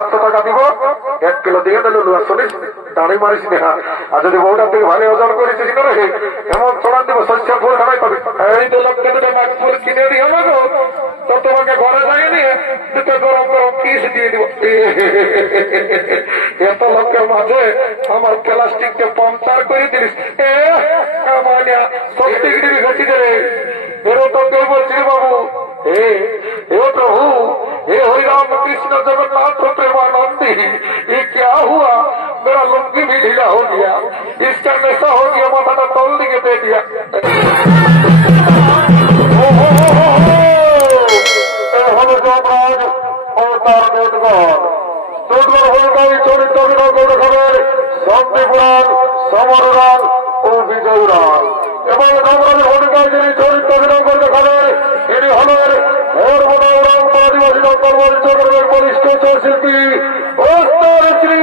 টাকা দিব 1 কিলো দিয়ে দিল লুয়া চলিস দাঁড়ি মারিস না আর যদি বউটা তুই ভালো ওজন করেছিস না রে এমন চড়ান দিব শস্য ফুল খাবাই পাবি এই 2 লক্ষ টাকা মাছ ফুল কিনে দিও না গো তো তোমাকে ঘরে যাই নিয়ে দুটো গরম গরম কিস দিয়ে দিব এত লোকের মাঝে আমার প্লাস্টিককে পাংচার করে দিলিস কামানিয়া 70 ডিগ্রি ঘটি রে এরও তো কেউ বলছি বাবু हे प्रभु हे हरि राम कृष्ण जगन्नाथ प्रेमानंदी ये क्या हुआ मेरा लुंगी भी ढीला हो गया इसका नशा हो गया माथा तोल दिए दे दिया हलो जमराज अवतार दूधगढ़ हलकाई चरित गौड़ खबर शक्ति पुराण समररान और विजयरान এবং জমরাজের ভূমিকায় যিনি চরিত্র অভিনয় করে দেখাবেন তিনি হলেন আদিবাসী কর্মী চন্দ্রের বরিষ্ঠ শিল্পী ওস্তাদ শ্রী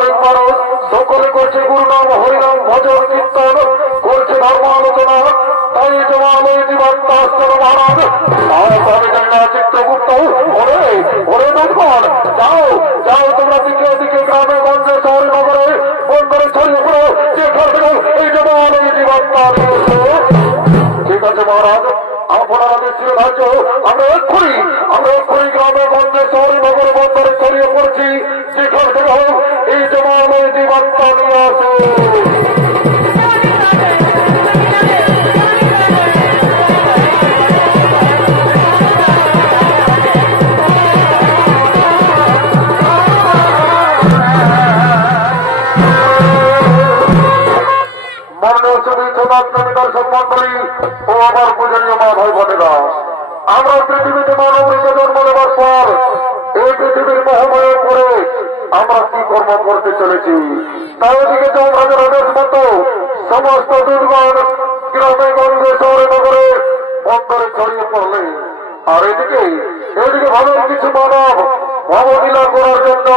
ধার্মিক মানুষ সকলে করছে গুরুনাম হরিনাম ভজন কীর্তন করছে ধর্মালোচনা। তাই জমালয় জীবাত্মাশ্চর মহারাজ আমি জানি না চিত্রগুপ্ত ওরে ওরে দুর্গণ যাও যাও তোমরা দিকে দিকে গ্রামে গঞ্জে শহরে নগরে বন্দরে ছড়িয়ে পড়ো যে এই জমালয় জীবাত্মা ঠিক আছে মহারাজ আপনারা দেশীয় রাজ্য আমরা এক্ষুনি গ্রামে গঞ্জে শহরে নগরে বন্দরে ছড়িয়ে পড়ছি যেখান থেকে হোক এই জমালয় জীবাত্মা নিয়ে আসো। আমরা পৃথিবীতে মানব রূপে জন্ম নেবার পর এই পৃথিবীর মহাময়ের পরে আমরা কি কর্ম করতে চলেছি তাই এদিকে যমরাজের আদেশ মতো সমস্ত দুর্গণ গ্রামে গঞ্জে শহরে নগরে বন্দরে ছড়িয়ে পড়লে আর এদিকে ভালো কিছু মানব ভবলীলা করার জন্য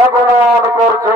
আগমন করছে।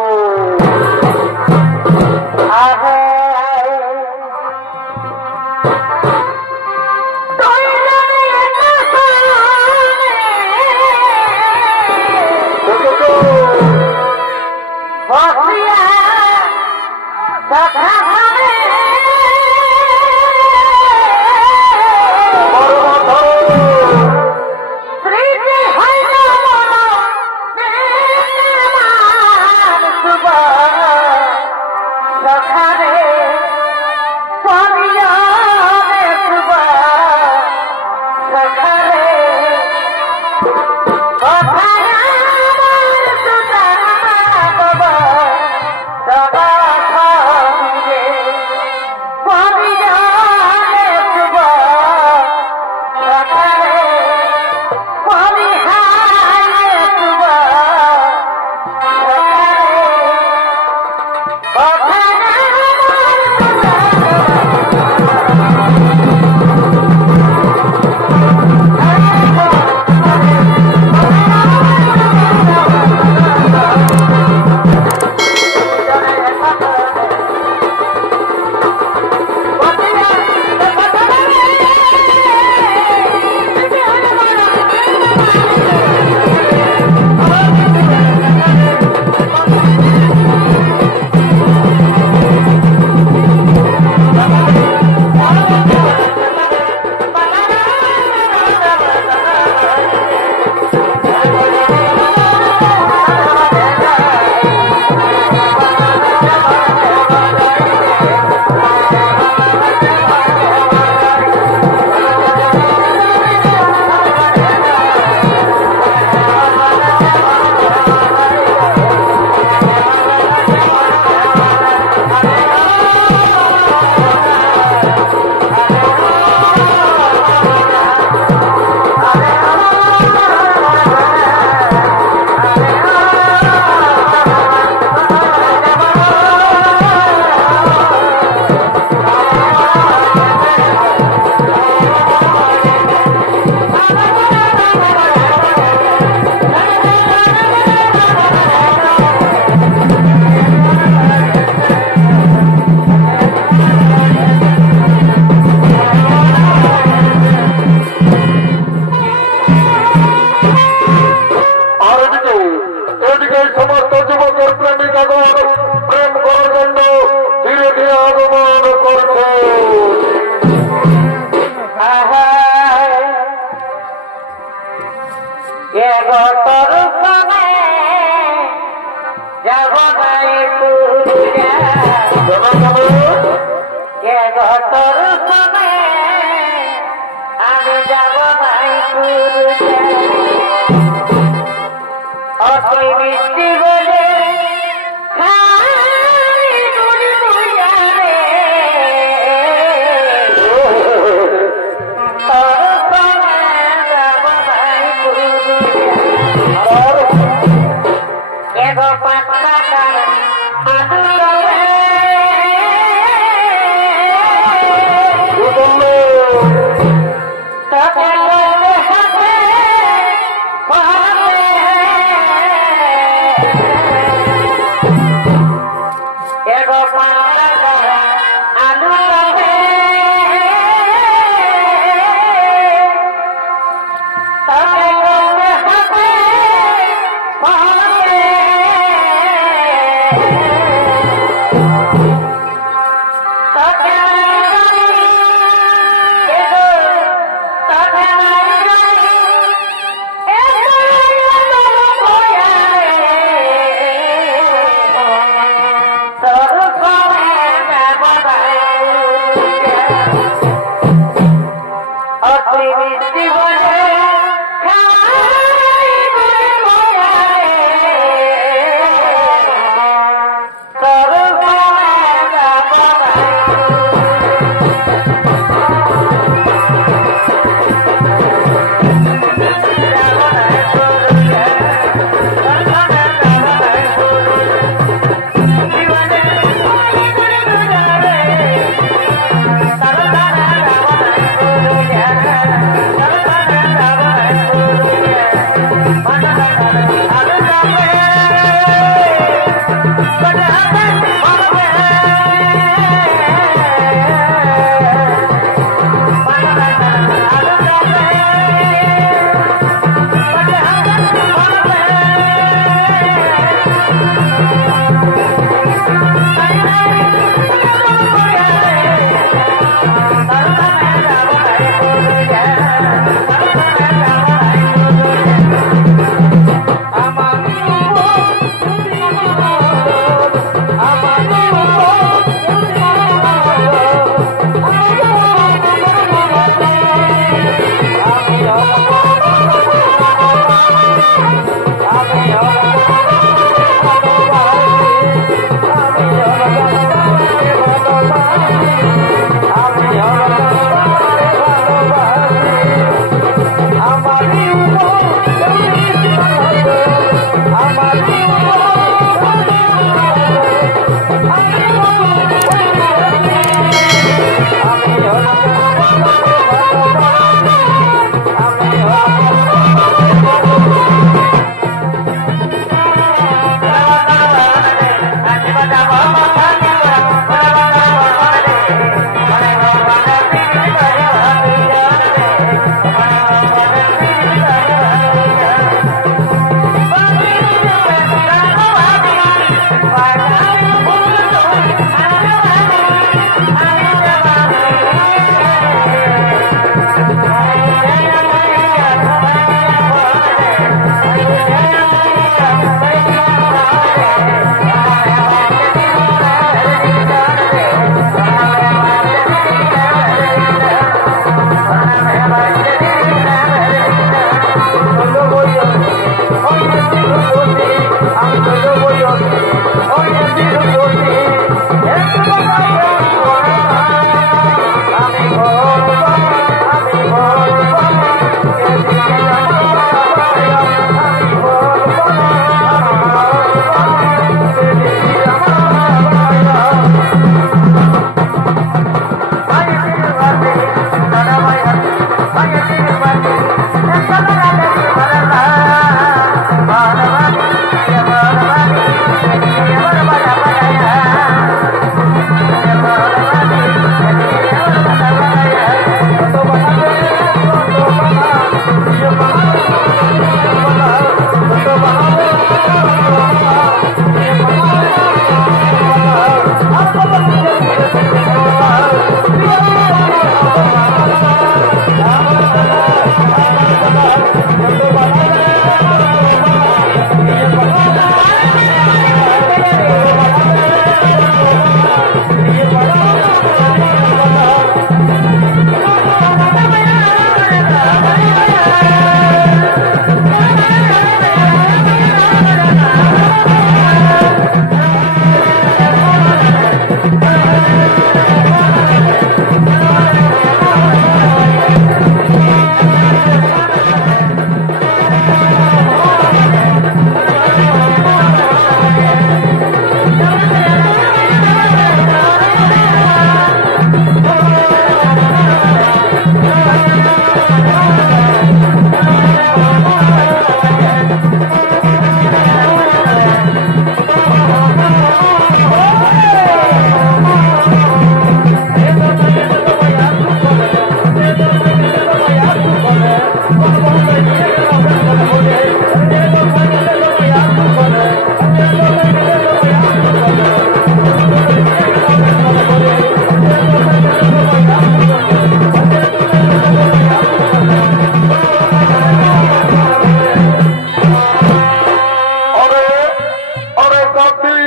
অনেক রাত্রি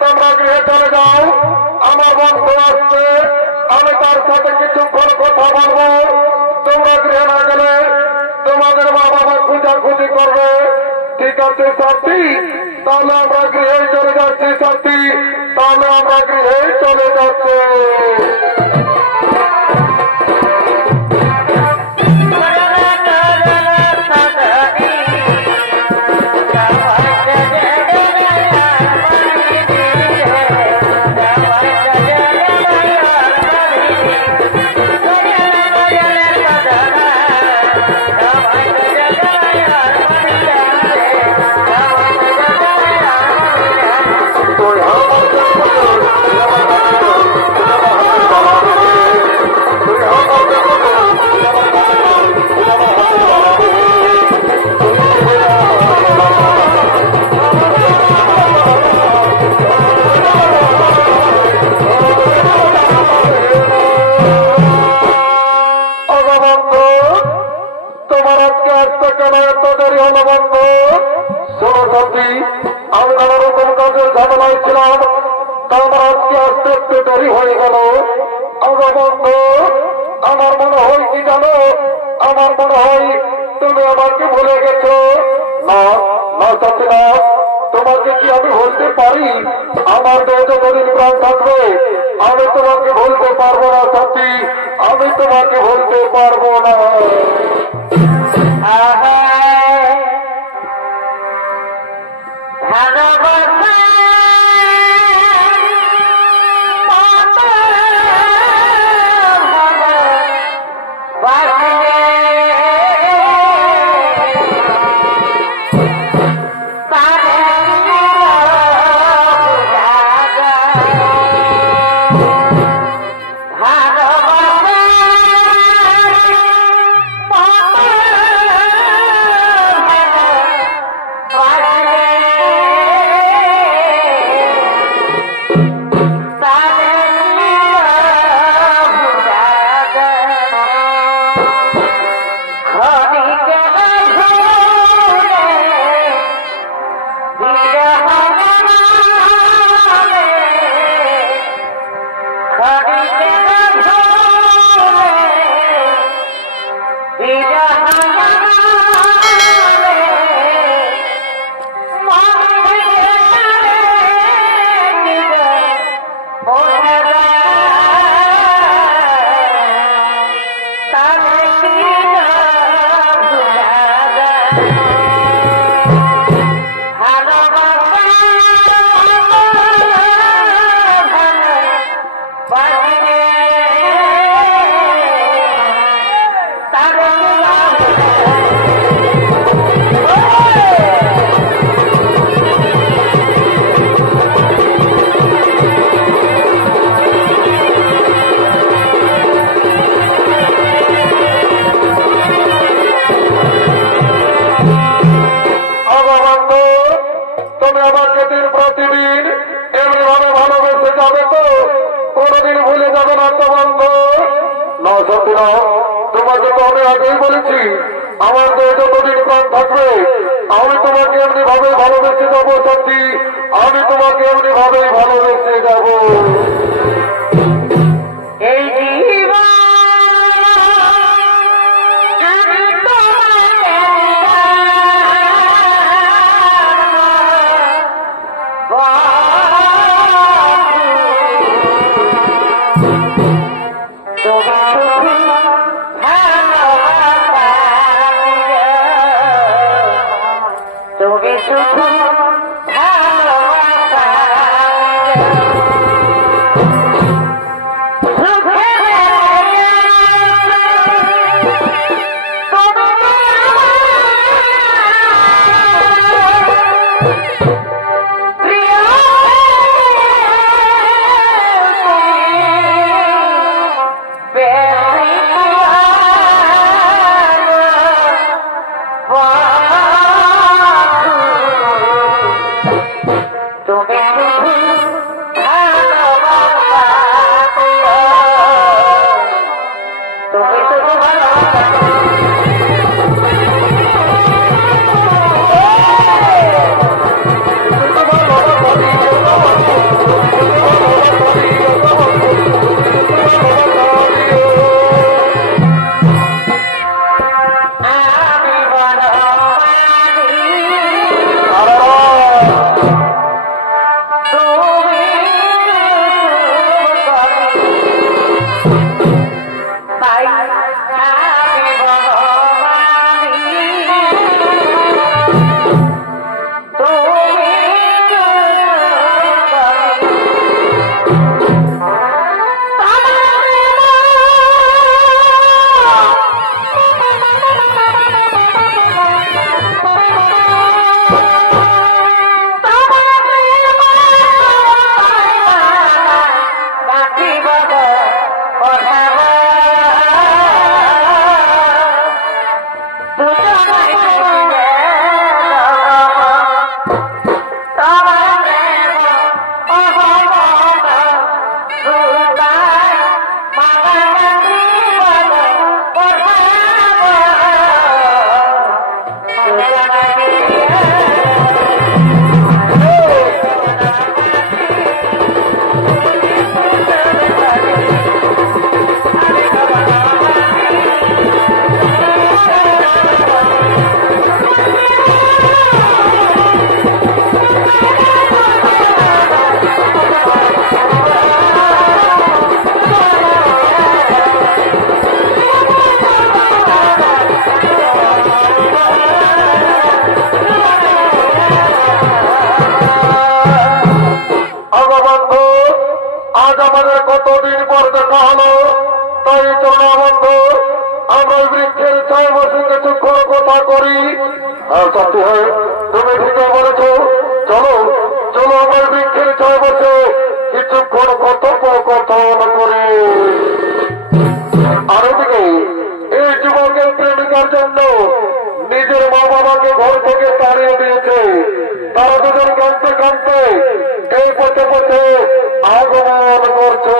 তোমরা গৃহে চলে যাও, আমার বন্ধু আসছে, আমি তার সাথে কিছুক্ষণ কথা বলবো। তোমরা গৃহে না গেলে তোমাদের মা বাবা খুঁজাখুঁজি করবে। ঠিক আছে সাথী, তাহলে আমরা গৃহে চলে যাচ্ছি। সাথী, তাহলে আমরা গৃহে চলে যাচ্ছি। আমি নানা রকম কাজের ঝামেলায় ছিলাম, তারপর আজকে আসতে একটু দেরি হয়ে গেল। আমার বন্ধু, আমার মনে হয় কি জানো, আমার মনে হয় তুমি আমাকে ভুলে গেছো। না না সাথী না, তোমাকে কি আমি ভুলতে পারি? আমার যতদিন প্রাণ থাকবে আমি তোমাকে ভুলতে পারবো না সাথী, আমি তোমাকে ভুলতে পারবো না। তোমাকে তো আমি আগেই বলেছি, আমার যতদিন প্রাণ থাকবে আমি তোমাকে এমনি ভাবে ভালোবেসে যাবো সাথী, আমি তোমাকে এমনি ভাবেই ভালোবেসে যাবো। এই জীবন আজ আমাদের কতদিন পর দেখা হলো, তাই চলো বন্ধু আমরা ওই বৃক্ষের ছায় বসে কিছুক্ষণ কথা করি। আর সাথী হয় তুমি ঠিকই বলেছ, চলো চলো আমার বৃক্ষের ছায় বসে কিছুক্ষণ কথোপকথন করি। আর ওদিকে এই যুবকের প্রেমিকার জন্য নিজের মা বাবাকে ঘর থেকে তাড়িয়ে দিয়েছে। তারা দুজন কাঁদতে কাঁদতে এই পথে পথে আগমন করছে।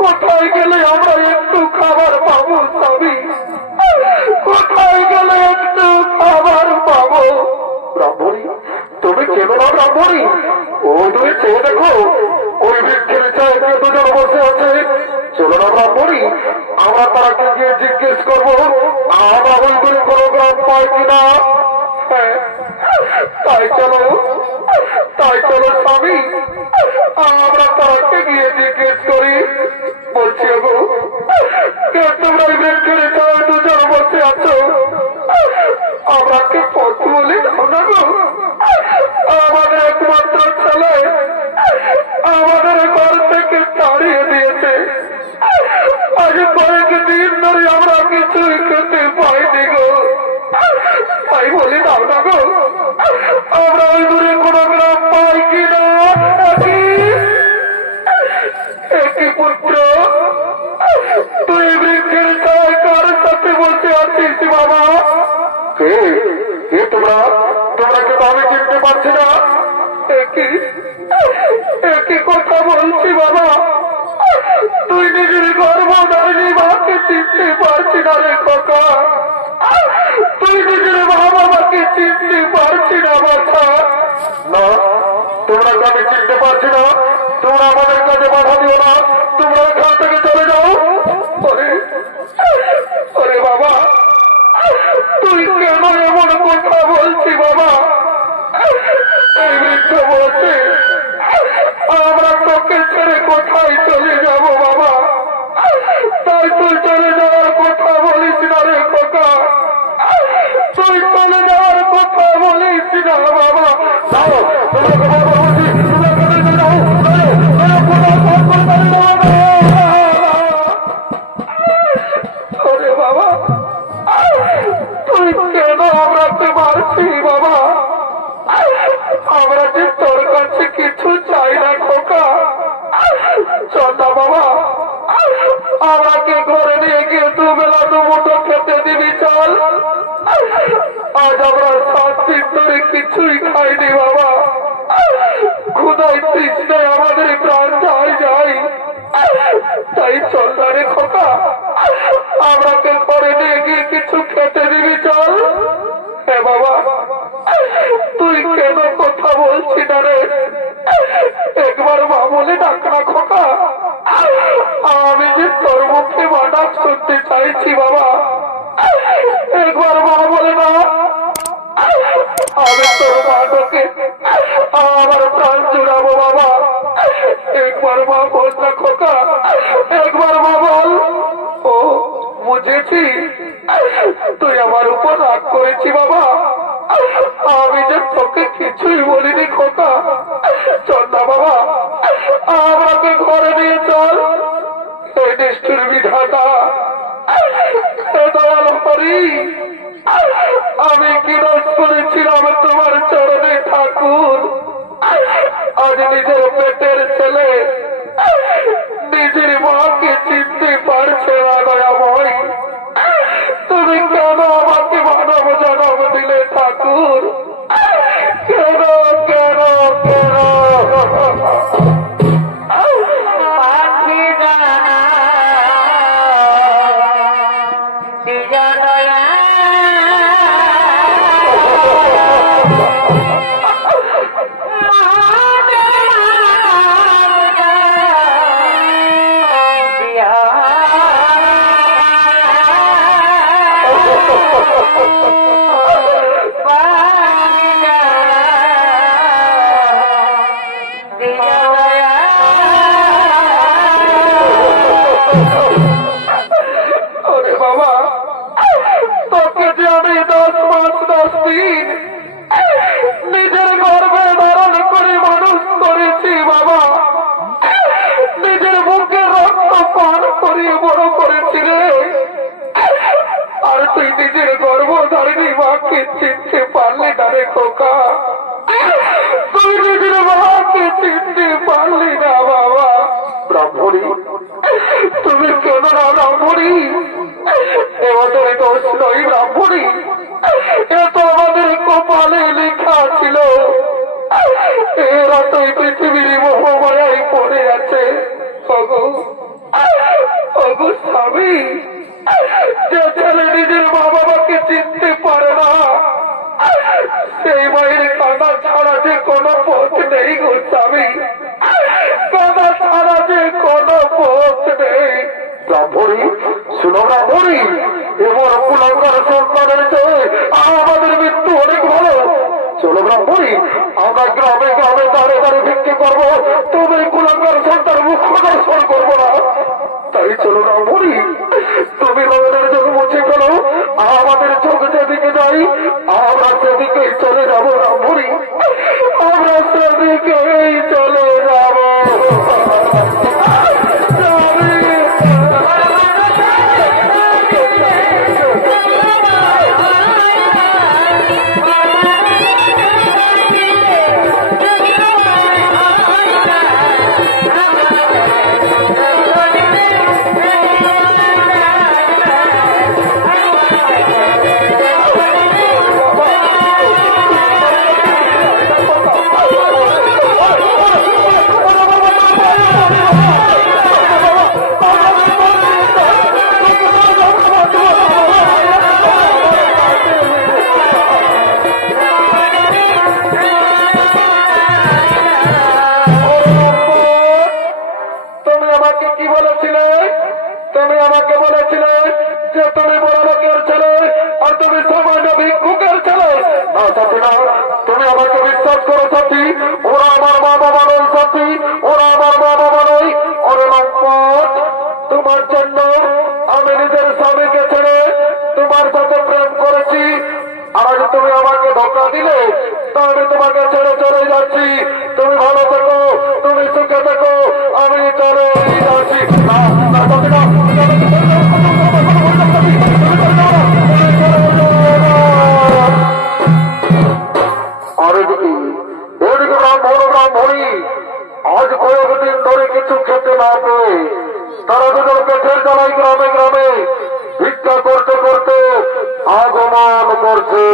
কোথায় গেলে আমরা একটু খাবার পাবো স্বামী? কোথায় গেলে একটু খাবার পাবো? ব্রাহ্মণী, তুমি কেন না ব্রাহ্মণী? ও তুমি চেয়ে দেখো, ওই বৃক্ষের ছায় দুজন বসে আছে। চলো না ব্রাহ্মণী, আমরা তারাকে গিয়ে জিজ্ঞেস করবো আমরা ওই করে কোনো গ্রাম পাই কিনা। তাই চলো স্বামী, আমরা তারাকে গিয়ে জিজ্ঞেস করি। বলছি গো, তোমরা ওই বৃক্ষের ছায় দুজন বসে আছো, আমরা কি পথ বলি না গো? আমাদের একমাত্র ছেলে আমাদের ঘর থেকে তাড়িয়ে দিয়েছে। আজ কয়েকদিন ধরে আমরা কিছুই খেতে পাইনি গো। তাই বলি না গো, আমরা ওই দূরে কোনো গ্রাম পাই কিনা। একই পুত্র, তুই বৃক্ষের ছায় কার সাথে বসে আছিস বাবা? কে তোমরা? তোমরাকে তো আমি চিনতে পারছি না। একই কথা বলছি বাবা, তুই নিজের গর্ভধারিণী মাকে চিনতে পারছি না রে কাকা। তুই নিজের মা বাবাকে চিনতে পারছি না বাছা। না, তোমরা আমি চিনতে পারছি না। তোমরা আমাদের কাছে বাধা দিও না, তোমরা এখান থেকে চলে যাও। ওরে বাবা, তুই কেন এমন কথা বলছি বাবা? এই বৃক্ষ বলছে আমরা তোকে ছেড়ে কোথায় চলে যাব বাবা? তাই তুই চলে যাওয়ার কথা বলিস না রে কাকা। তুই চলে যাওয়ার কথা বলিস না বাবা। যাও, তোমাকে বলছি, তোমরা চলে যাও। চন্দা বাবা আমাকে ঘরে নিয়ে গিয়ে দুবেলা দুমুঠো খেতে দিবি চল। আজ আমরা 7 দিন ধরে কিছুই খাইনি বাবা, ক্ষুধায় তৃষ্ণায় আমাদের প্রাণ যায়। তাই চল না রে খোকা, আমাকে ঘরে নিয়ে গিয়ে কিছু খেতে দিবি চল। হ্যাঁ বাবা, তুই কেন কথা বলছি না রে? একবার মা বলে ডাক না খোকা, আমি যে তোর মুখে মা ডাক শুনতে চাইছি বাবা, একবার মা বলে না। আমি তোর মা ডাকে আমার প্রাণ জুড়াবো বাবা, একবার মা বল না খোকা, একবার মা বল। ও বুঝেছি, তুই আমার উপর রাগ করেছি বাবা, আমি যে তোকে কিছুই বলিনি খোকা। চল না বাবা, আমাকে ঘরে নিয়ে চল। এই নিষ্ঠুর বিধাতা, দয়াল হরি, আমি কিরণ করেছিলাম তোমার চরণে ঠাকুর, আজ নিজের পেটের ছেলে নিজের মাকে চিনতে পারছে না দয়াময়। তুমি কেন আমাকে মানব জনম দিলে ঠাকুর? কেন কেন কেন? নিজের গর্ভে ধারণ করে মানুষ করেছি বাবা, নিজের বুকে রক্ত পান করিয়ে বড় করেছিলে, আর তুই নিজের গর্ভধারিণী মাকে চিনতে পারলি না রে খোকা, তুই নিজের মাকে চিনতে পারলি না বাবা। ব্রাহ্মণী, তুমি কেন না ব্রাহ্মণী? আমাদের দোষ নয় ব্রাহ্মণী, এ তো আমাদের কপালে লেখা ছিল, এরা তো এই পৃথিবীর মোহমায়ায় পড়ে আছে। অগু স্বামী, যে ছেলে নিজের মা বাবাকে চিনতে পারে না, সেই মায়ের কাঁদা ছাড়া যে কোনো পথ নেই গো স্বামী, কাঁদা ছাড়া যে কোনো পথ নেই। ব্রাহ্মণী শুনো ব্রাহ্মণী, এবার কুলাঙ্গার সন্তানের চেয়ে আমাদের মৃত্যু অনেক ভালো। চলো ব্রাহ্মণী, আমরা গ্রামে গ্রামে দাঁড়ে দাঁড়ে ভিত্তি করবো, তবে কুলাঙ্গার সন্তান মুখ্য দর্শন করবো না। তাই চলো ব্রাহ্মণী, তুমি নয়নের জন্য মুছে ফেলো, আমাদের চোখ যেদিকে যাই আমরা সেদিকেই চলে যাবো ব্রাহ্মণী, আমরা সেদিকেই চলে যাবো। তুমি আমাকে বলেছিলে যে তুমি বড় লোকের ছেলে আর তুমি সামান্য ভিক্ষুকের ছেলে। না সাথী না, তুমি আমাকে বিশ্বাস করো সাথী, ওরা আমার মা বাবা নয় সাথী, ওরা আমার মা বাবা নয়। ওরে লম্পট, তোমার জন্য আমি নিজের স্বামীকে ছেড়ে তোমার সাথে প্রেম করেছি, আর তুমি আমাকে ধোকা দিলে তা আমি তোমাকে ছেড়ে চলে যাচ্ছি। তুমি ভালো থেকো, তুমি সুখে থেকো, আমি চলে যাচ্ছি। এদিকে ব্রাহ্মণী আজ কয়েকদিন ধরে কিছু খেতে না পেয়ে তারা দুজন পেটের জ্বালাই গ্রামে গ্রামে ভিক্ষা করতে করতে আগমন করছে।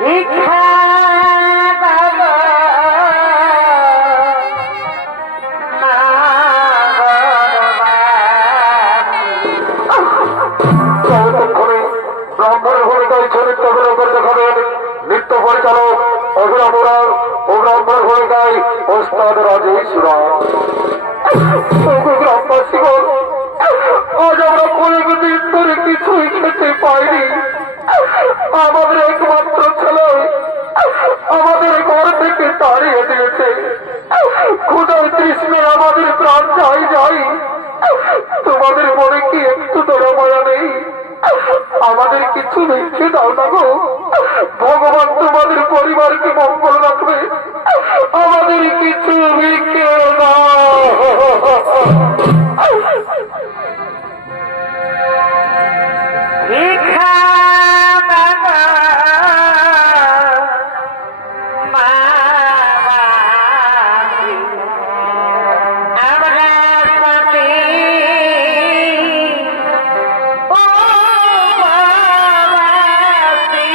ভিক্ষা বাবা ততক্ষণে ব্রাহ্মণের ভূমিকায় চরিত্র অভিনয় দেখাবেন নৃত্য পরিচালক অভিরাম ওরাল ও ব্রাহ্মণের ভূমিকায় ওস্তাদ রাজেশ রায়। গ্রামবাসীগণ, আজ আমরা কয়েকদিন ধরে কিছুই খেতে পাইনি। আমাদের একমাত্র ছেলে আমাদের ঘর থেকে তাড়িয়ে দিয়েছে। ক্ষুধার তৃষ্ণায় আমাদের প্রাণ যাই যাই। তোমাদের মনে কি একটু দয়া মায়া নেই? আমাদের কিছু ভিক্ষে দাও না গো। ভগবান তোমাদের পরিবারকে মঙ্গল রাখবে। আমাদের কিছু ভিক্ষে দাও। ভিক্ষা বাবা আমরা পাপী ও বাবাসী।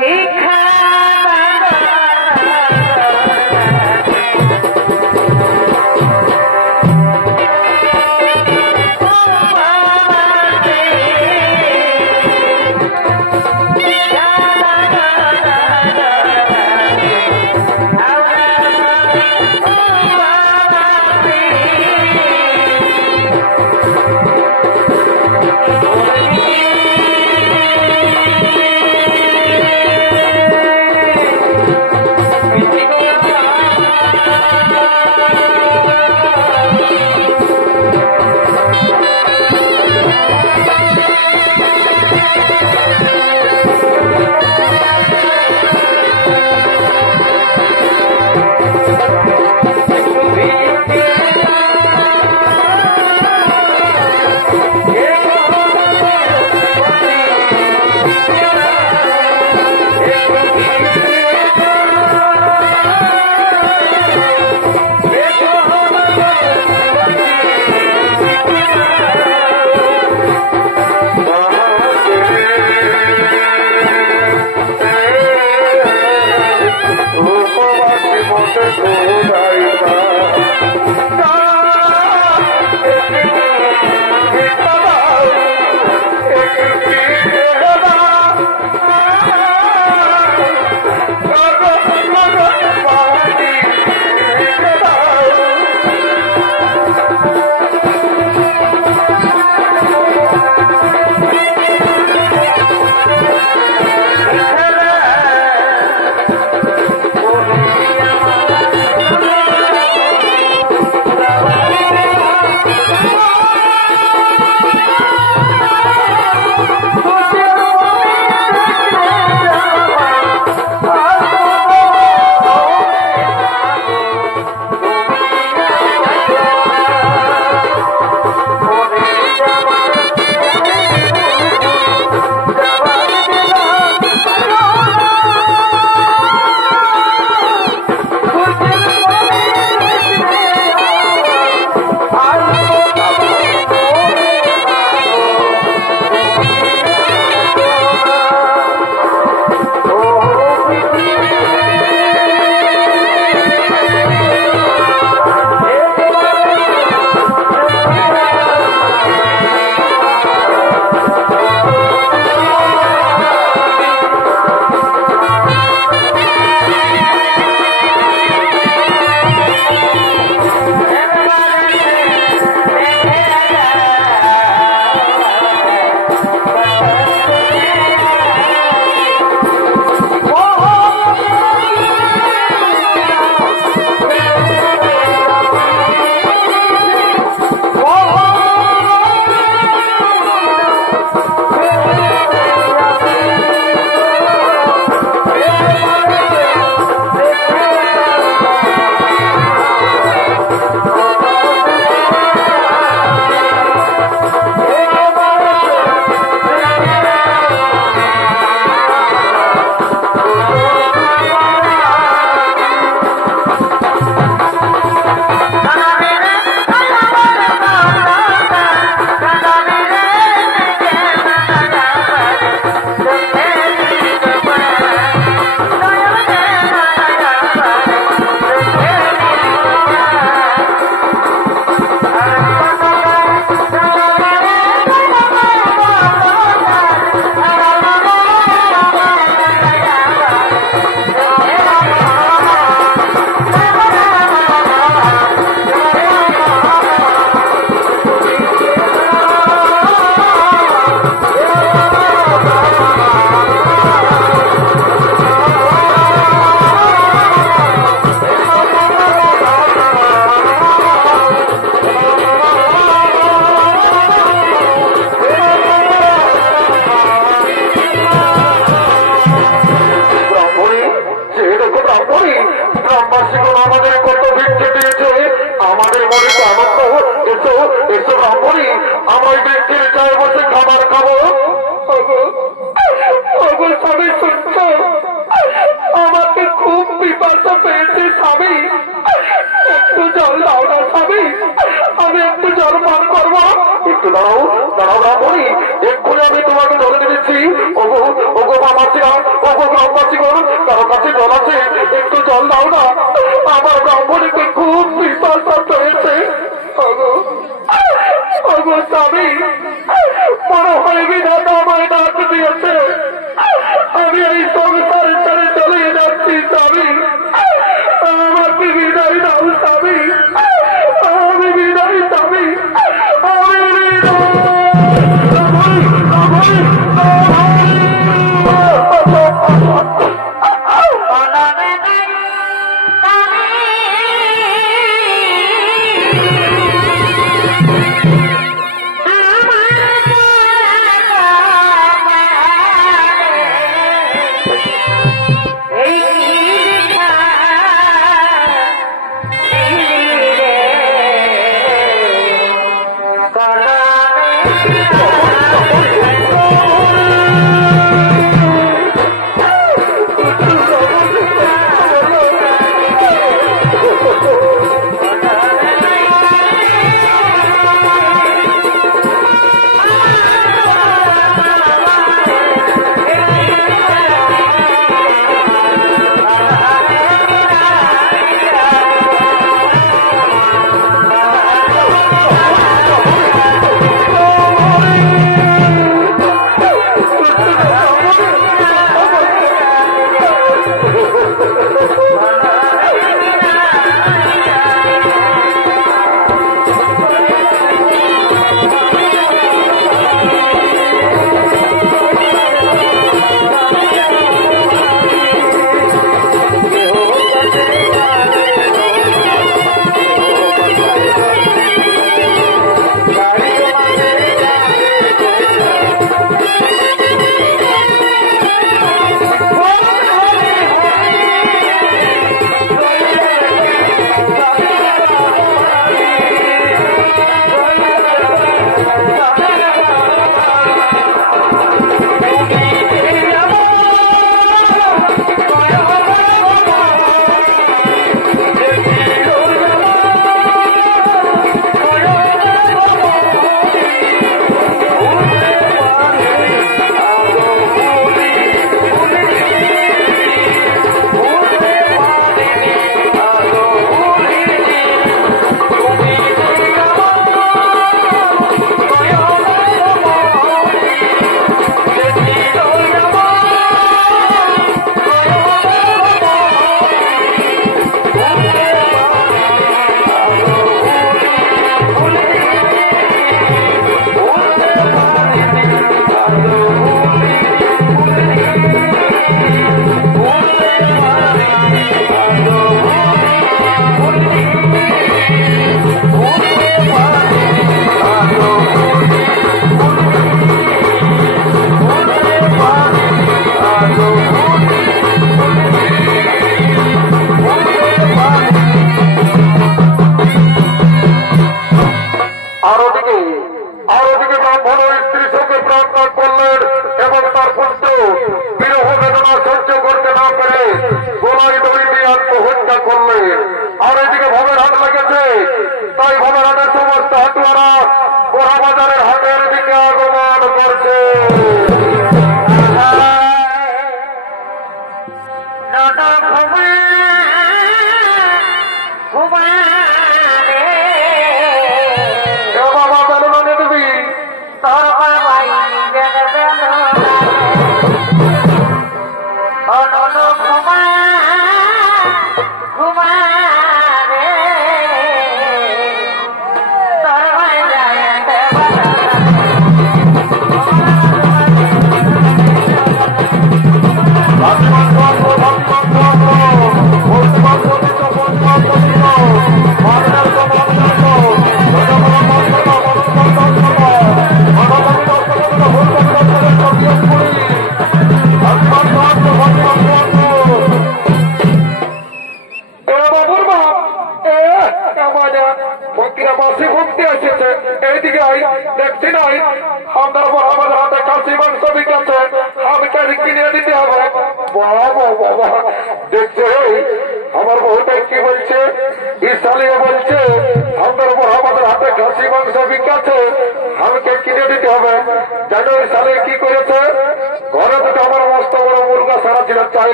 ভিক্ষা স্বামী, আমি বিদায় স্বামী, আমি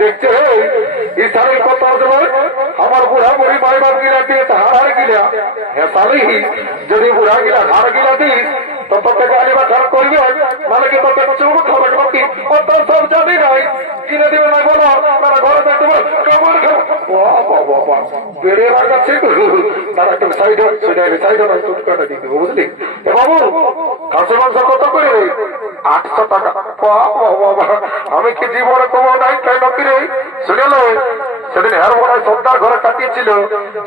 দেখছে হে ইসারের কথা বলে আমার বুড়া বুড়ি মাই বাপ গিলা দিয়ে হাড় গিলা হ্যাঁ তাহলে যদি বুড়া গিলা হাড় গিলা দিস তো তোকে গাড়ি বা খারাপ করবি মানে কি তোকে চুমু খাবে কি ও তো সব জানি নাই কিনে দিবে না বলো তারা ঘরে থাকতে বলে কেমন বেড়ে রাখাচ্ছে তারা একটু সাইড সাইড কাটা দিতে বুঝলি এ বাবু খাসি মাংস কত করে 800 টাকা আমি কি জীবনে কমো নাই তাই নকি রে শুনেল সেদিন হের বড়াই সর্দার ঘরে কাটিয়েছিল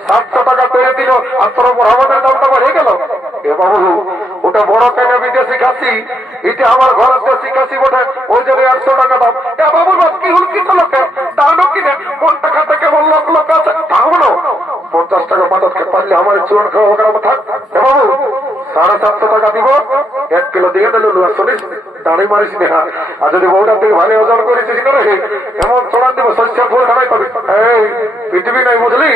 700 টাকা করে দিল আর তোর আমাদের দামটা বেড়ে গেল এ বাবু ওটা বড় কেনে বিদেশি খাসি এটা আমার ঘরের দেশি খাসি বটে ওই জন্য 800 টাকা দাম এ বাবুর বাস কি হল কি লোকে দাঁড়ো কিনে কোন টাকা থেকে বললো লোক আছে থাকবো না 50 টাকা মাথাকে পারলে আমার চুয়ান খাওয়া থাক এ বাবু 750 টাকা দিব 1 কিলো দিয়ে দিল শুনিস দাঁড়ি মারিস না আর যদি বউটার থেকে ভালো ওজন করেছিস রে এমন চড়ান দিব শস্যের ফুল খানাই পাবি এই পৃথিবী নাই বুঝলি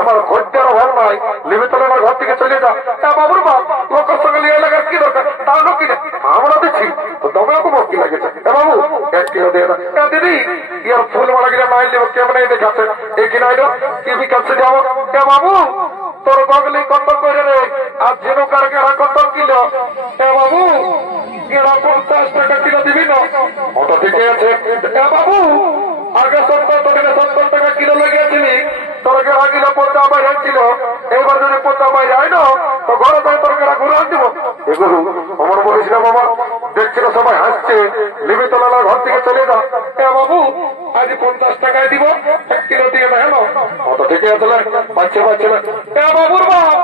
আমার খদ্দের অভাব নাই লিমিতলে আমার ঘর থেকে চলে যা বাবুর বাপ লোকের সঙ্গে নিয়ে এলাকার কি দরকার তার লোক কিনে আমরা দিচ্ছি তো দমে খুব কি লাগেছে এ বাবু 1 কিলো দিয়ে না দিদি ইয়ার ফুল মারা গিয়ে নাই দেব কেমন দেখাচ্ছে এই কিনাই কি বিকাচ্ছে যাবো এ বাবু তোর বগলি কত করে রে আর ঝিনুকার গেড়া কত কিলো এ বাবু গেড়া 50 টাকা কিলো দিবি না ওটা ঠিকই আছে এ বাবু আগে 70 টাকা কিলো লাগিয়েছিলি তোর গেড়া কিলো 50 বাইরে ছিল এইবার যদি 50 বাইরে হয় না তো ঘরে থেকে তোর গেড়া ঘুরে আনদিব এগুলো আমার বলিস না বাবা দেখছিল সবাই হাসছে লিমিতলার ঘর থেকে চলে যা এ বাবু আজ 50 টাকায় দিব 1 কিলো দিয়ে না হেন ওটা ঠিকই আছে পাচ্ছে না এ বাবুর বাপ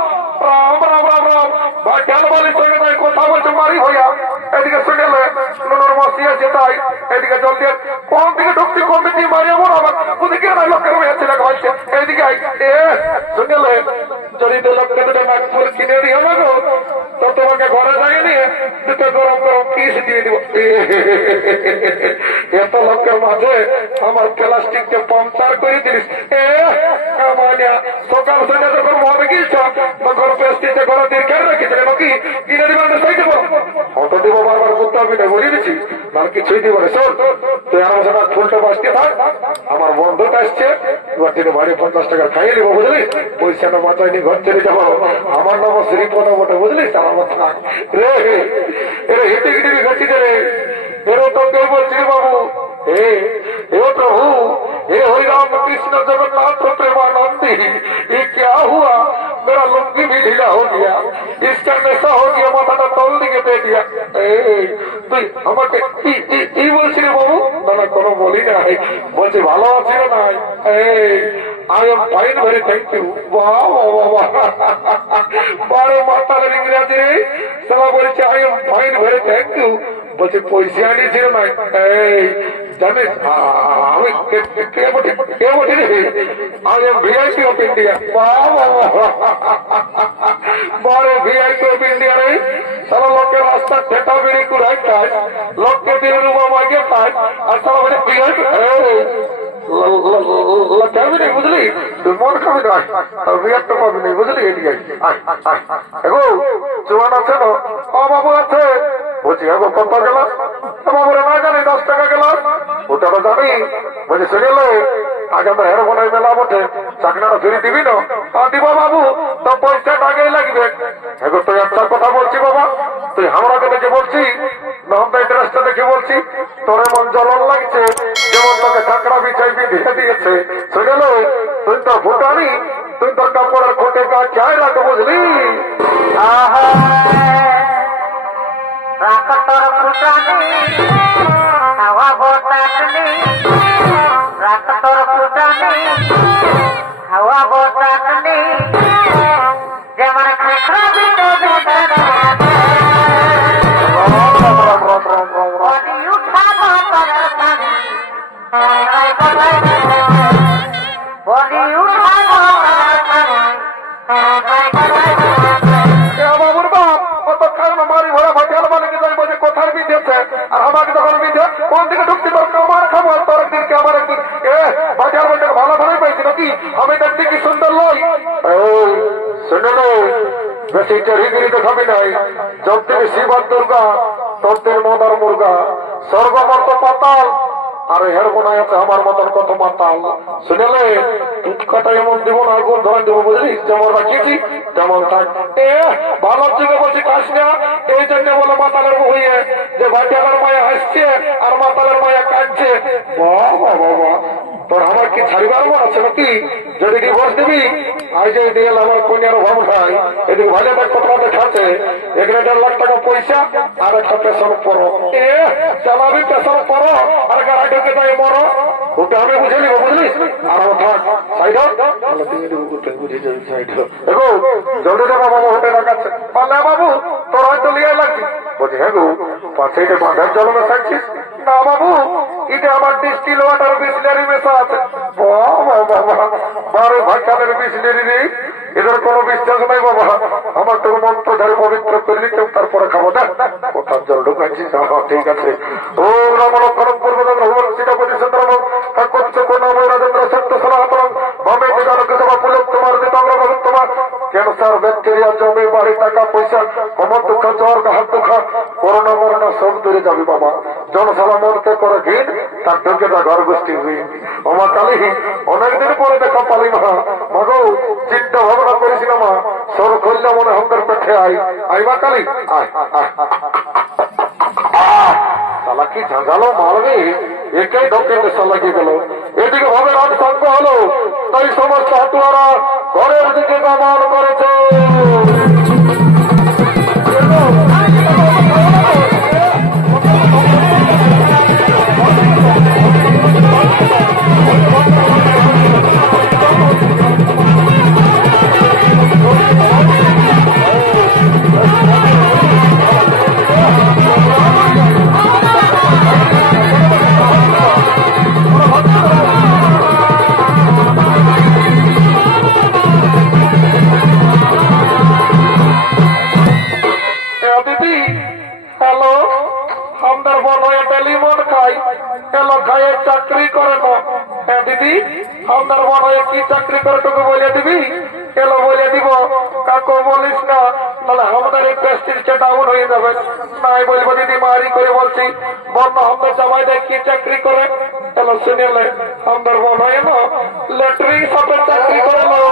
রাম রাম রাম রাম ভাই কেন বলিস সঙ্গে কথা বলছে মারি হইয়া এদিকে শুনে নুনুর মসি আছে তাই এদিকে জল দিয়ে কোন দিকে ঢুকছি কোন দিকে মারিয়া বড় আমার ওদিকে না লোকের হয়েছে না খাওয়াচ্ছে এইদিকে শুনে যদি তো লোককে দুটো নাগপুর কিনে দিও না গো তো তোমাকে ঘরে যাই নিয়ে দুটো গরম গরম পিস দিয়ে দিব এত লোকের মাঝে আমার প্লাস্টিককে পাংচার করে দিলিস সকাল সন্ধ্যা যখন মরে গিয়েছ তখন প্লাস্টিকটা ঘরে দীর্ঘ রেখেছিল নাকি কিনে দিবেন না সেই দেবো অত দিব বারবার করতে হবে না বলে দিচ্ছি আর কিছুই দিব না শোন তুই আমার সাথে ফুলটা বাঁচতে থাক আমার বন্ধুটা আসছে এবার তিনি বাড়ি 50 টাকা খাইয়ে দিব বুঝলি পয়সাটা মাথায় নিয়ে ঘর চলে যাবো আমার নাম শ্রীপদ বটে বুঝলিস আমার থাক রে এরা হেঁটে গিটে ঘাটি রে এরও তো কেউ বলছি বাবু हे प्रभु हे हरि राम कृष्ण जगन्नाथ प्रेमानंदी ये क्या हुआ मेरा लुंगी भी ढीला हो गया इसका नशा हो गया माथा तौल दिखे दे दिया তুই আমাকে কি বলছিলি বাবু না কোনো বলি না বলছি ভালো আছি না I am fine very thank you বাহ বারো মাথা ইংরাজি সবাই বলছে I am fine very thank you বলছে পয়সা আনিয়েছিল না জানিস আমি কে বলি I am VIP of India বড় ভিআইপি অফ ইন্ডিয়া রে সারা লোকের রাস্তা ঠেটা বেড়ি কুড়াই খায় লোককে দিলে রুমা মাইকে খায় আর সারা বলে ভিআইপি লটাবি নেই বুঝলি তুই মন খাবি না বিয়ারটা পাবি নেই বুঝলি এদিকে এগো চুয়ান আছে না বাবু আছে বলছি এগো কত গেল বাবুরা না জানি 10 টাকা গেল ওটা তো জানি বলছি শুনেলে আগে আমরা হের বোনাই মেলা বটে চাকরিটা ফিরে দিবি না দিব বাবু তো পয়সাটা আগেই লাগবে এগো তুই একটা কথা বলছি বাবা তুই হামরাকে দেখে বলছি নহমদা ইন্টারেস্টটা দেখে বলছি তোর মন জ্বলন লাগছে যেমন তোকে কাঁকড়া বিছাই দিয়ে দিয়েছে শুনেলে তুই তো ফুটানি তুই তো কাপড়ের খোটে কাজ চাই রাখো বুঝলি তোর ফুটানি হাওয়া বতাসনি রাত তোর ফুটানি হাওয়া বতাসনি যেমন খেখরা বিটো বাবুর বাপ কত কারণ মারি ভরা ভাটিয়াল মানে কি জানি বলছে কোথার বিধেছে আর আমাকে যখন বিধে কোন দিকে ঢুকতে পারছো আমার খাবো আর তোর একদিনকে আমার একদিন ভাটিয়াল বলছে ভালো ভালোই পাইছি নাকি আমি দেখতে কি সুন্দর লই শুনে বেশি চড়িগিরি দেখাবি নাই যব থেকে শিব আর দুর্গা তব থেকে মদার মুর্গা স্বর্গ মর্ত পাতাল আরে হের বোনাই আছে আমার মতন কত মাতাল শুনলে কথা এমন দিব না আগুন ধরা দেবো বুঝলিস যেমন রাখিয়েছি তেমন থাক ভালো থেকে বলছি কাজ না এই জন্য বলে মাতালের হইয়ে যে ভাটিয়ালার মায়া হাসছে আর মাতালের মায়া কাঁদছে বাবা বাবা তোর আমার কি ছাড়িবার মন আছে নাকি যদি ডিভোর্স দিবি আই যে দিয়ে আমার কন্যার অভাব নাই এদিকে ভালো দেখ কথা দেখাচ্ছে 1.5 লাখ টাকা পয়সা আর একটা পেশন পড়ো চালাবি পেশন পড়ো আর গাড়ি ঢুকে যাই মরো ওটা আমি বুঝে নিব বুঝলিস আর থাক সাইড বুঝে যাবি সাইড দেখো জলদি দেবা বাবা হোটে রাখাচ্ছে পাল্লা বাবু তোর হয়তো লিয়ে লাগছে বলছি হ্যাঁ গো পাশে বাঁধার জল মেশাচ্ছিস না বাবু এটা আমার ডিস্টিল ওয়াটার বিসলারি মেশা আছে বারে ভাইকালের বিসলারি নেই এদের কোনো বিশ্বাস নাই বাবা আমার তো মন্ত্র ধরে পবিত্র করলি কেউ তারপরে খাবো না কোথার জল ঢুকাচ্ছিস ঠিক আছে ও রমণ খরম পূর্ব সীতাপতি সুন্দর করছে কোন রাজেন্দ্র সত্য সনাতন ভাবে দিগালোকে সভা পুলক তোমার দিতাঙ্গ তোমার ক্যান্সার ব্যাকটেরিয়া জমে বাড়ি টাকা পয়সা কমর দুঃখ জ্বর হাত দুঃখ করোনা মরোনা সব দূরে যাবে বাবা জনসালা মনকে করে ঘিন তার ঢুকে তা ঘর গোষ্ঠী হয়ে আমার কালী অনেকদিন পরে দেখা পালি মা মাগো চিন্তা ভাবনা করিস না মা সর করলে মনে হঙ্কার পেটে আইবা কালী আয় সালা কি ঝাঁঝালো মারবে একাই ঢোকে নেশা লাগিয়ে গেল এদিকে ভাবে রাত সঙ্গ হলো তাই সমস্ত হাতুয়ারা ঘরের দিকে গমন করেছে চাকরি করে না হ্যাঁ দিদি আপনার মনে হয় কি চাকরি করে তোকে বলে দিবি এলো বলে দিব কাকু বলিস না তাহলে আমাদের এই প্রেস্টিজটা ডাউন হয়ে যাবে নাই বলবো দিদি মারি করে বলছি বন্য আমাদের জামাই দেখ কি চাকরি করে এলো শুনেলে আমাদের মনে হয় না লেটরিং শপের চাকরি করে না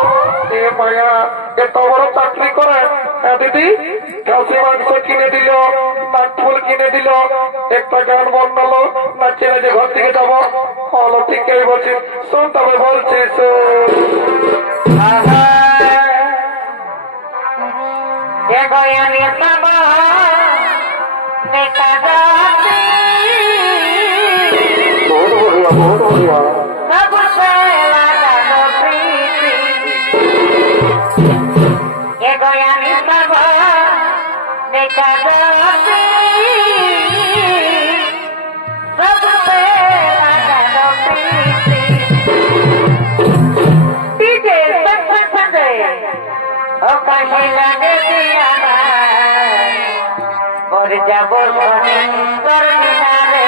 এ মায়া এত বড় চাকরি করে হ্যাঁ দিদি খাসি মাংস কিনে দিল নাকফুল কিনে দিল একটা গান বন্ধালো না ছেলে যে ঘর থেকে যাবো হলো ঠিকই বলছি শোন তবে বলছিস बहुत बढ़िया যাব সুন্দর কিনারে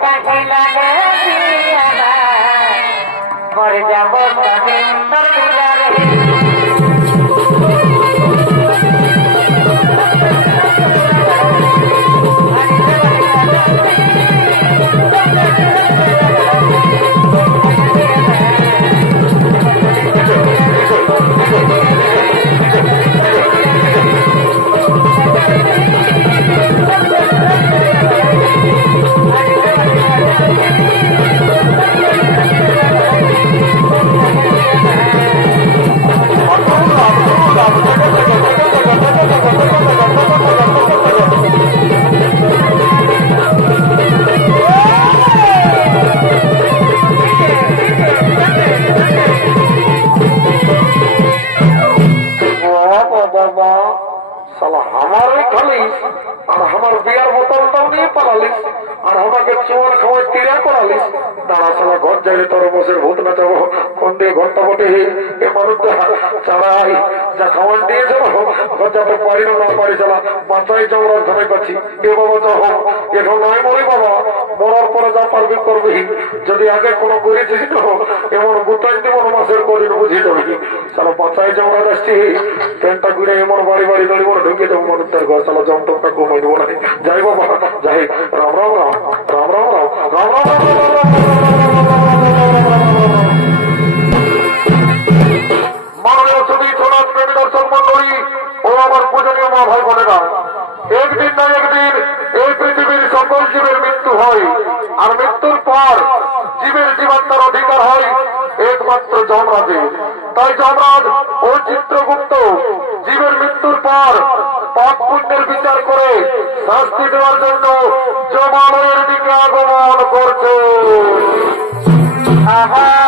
কাছে লাগে মরে যাব সুন্দর কিনারে ঘন্টা বটে এ মানুষ চাড়াই যা খাওয়ান দিয়েছে যাতে পারি না পারি চালা মাথায় চামড়ার ধানাই পাচ্ছি এ বাবা যা হোক এখন নয় মরে বাবা মরার পরে যা পারবি করবি যদি আগে কোনো করেছিস তো এমন গুটাই দেব মাসের কদিন বুঝিয়ে যাবি চালা মাথায় চামড়া যাচ্ছি প্যান্টটা ঘুরে এমন বাড়ি বাড়ি দাঁড়িয়ে বড় ঢুকিয়ে দেবো মানুষের ঘর চালা জমটমটা কমাই দেবো না যাই বাবা যাই রাম রাম রাম রাম রাম রাম রাম রাম মাননীয় ছবি সোনার প্রেমী দর্শক মন্ডলী ও আমার পূজনীয় মা ভাই বোনেরা একদিন না একদিন এই পৃথিবীর সকল জীবের মৃত্যু হয় আর মৃত্যুর পর জীবের জীবাত্মার অধিকার হয় একমাত্র যমরাজের তাই যমরাজ ও চিত্রগুপ্ত জীবের মৃত্যুর পর পাপ পুণ্যের বিচার করে শাস্তি দেওয়ার জন্য যমালয়ের দিকে আগমন করছে ভাই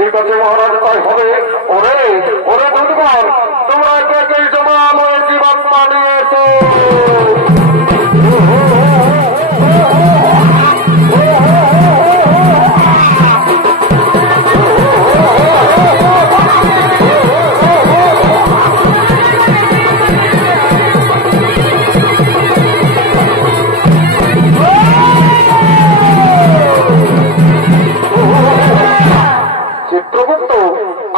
ঠিক আছে মহারাজ তাই হবে ওরে ওরে দুর্বল তোমরা একে জমালয় জীবাত্মা নিয়েছো চিত্রগুপ্ত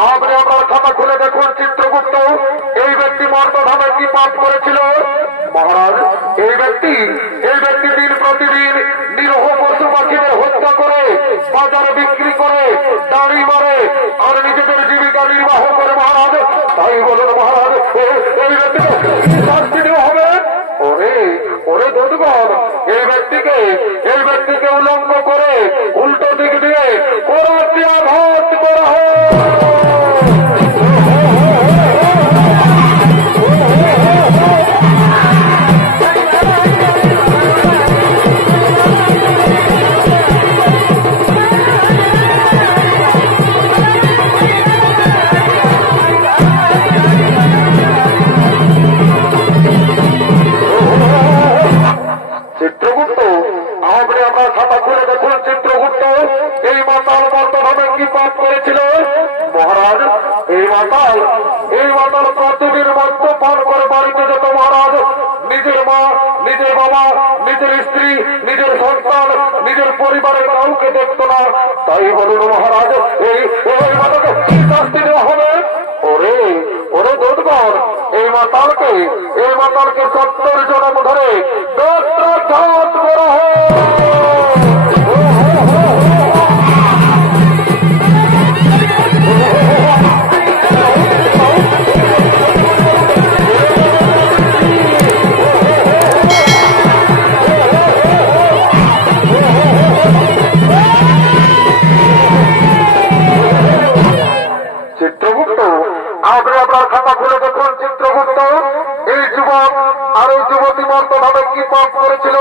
আপনি আপনার খাতা খুলে দেখুন চিত্রগুপ্ত এই ব্যক্তি মর্তধামে কি পাপ করেছিল মহারাজ এই ব্যক্তি দিন প্রতিদিন নিরহ পশু পাখিদের হত্যা করে বাজারে বিক্রি করে দাড়ি মারে আর নিজেদের জীবিকা নির্বাহ করে মহারাজ তাই বলুন মহারাজ এই ব্যক্তিকে শাস্তি দেওয়া হবে ওরে ওরে দুর্বল এই ব্যক্তিকে উলঙ্গ করে উল্টো দিক দিয়ে আঘাত করা হয় চিত্রগুপ্ত আপনি আপনার খাতা খুলে দেখুন চিত্রগুপ্ত এই মাতাল বর্তমানে মাতালকে 70 জনম ধরে দত্তঘাত করা হয়। চিত্রগুপ্ত, আপনি আপনার খাতা খুলে দেখুন। চিত্রগুপ্ত এই যুবক আর এই যুবতী মর্তভাবে কি পাপ করেছিল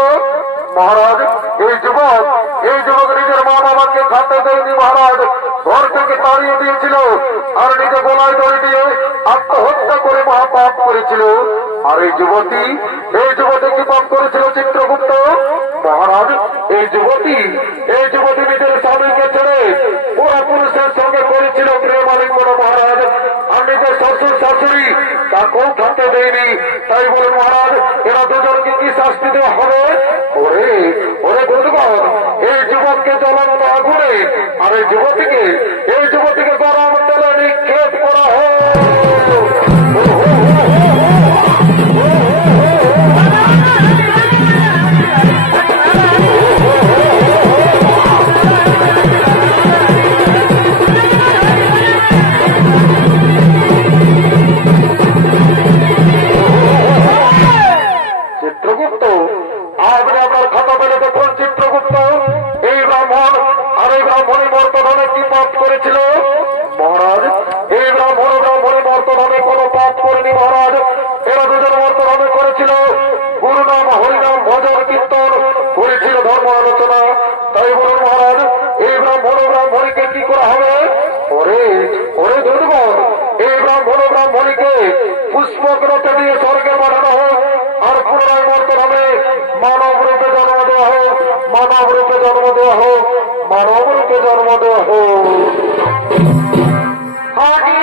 মহারাজ? এই যুবক নিজের মা বাবাকে খাতে দেয়নি মহারাজ, ঘর থেকে তাড়িয়ে দিয়েছিল আর নিজে গলায় দড়ি দিয়ে আত্মহত্যা করে মহাপাপ করেছিল। আর এই যুবতী কি পাপ করেছিল চিত্রগুপ্ত মহারাজ? এই যুবতী নিজের স্বামীকে ছেড়ে পুরা পুরুষের সঙ্গে করেছিল প্রেমালিঙ্গন মহারাজ। আর নিজের শ্বশুর শাশুড়ি তাকেও খাতে দেয়নি। তাই বলুন মহারাজ, এরা দুজনকে কি শাস্তি দেওয়া হবে? ওরে বন্ধুগণ, এই যুবককে জ্বলন্ত আগুনে আর এই যুবতীকে গরম তেলে নিক্ষেপ করা হয়। চিত্রগুপ্ত, আপনি আপনার খাতা পেলে দেখুন। চিত্রগুপ্ত এই ব্রাহ্মণ আর এই ব্রাহ্মণী মর্তধনে কি পাপ করেছিল মহারাজ? এই ব্রাহ্মণী মর্তধনে কোনো পাপ করেনি মহারাজ। এরা দুজন মর্তধনে করেছিল গুরু নাম হরিনাম ভজন কীর্তন করেছিল, ধর্ম আলোচনা। তাই বলুন মহারাজ, এই ব্রাহ্মণীকে কি করা হবে? ওরে দুর্গণ, এই ব্রাহ্মণীকে পুষ্পক রথে দিয়ে স্বর্গে পাঠানো হোক আর পুনরায় মর্তধামে মানব রূপে জন্ম দেওয়া হোক। হরি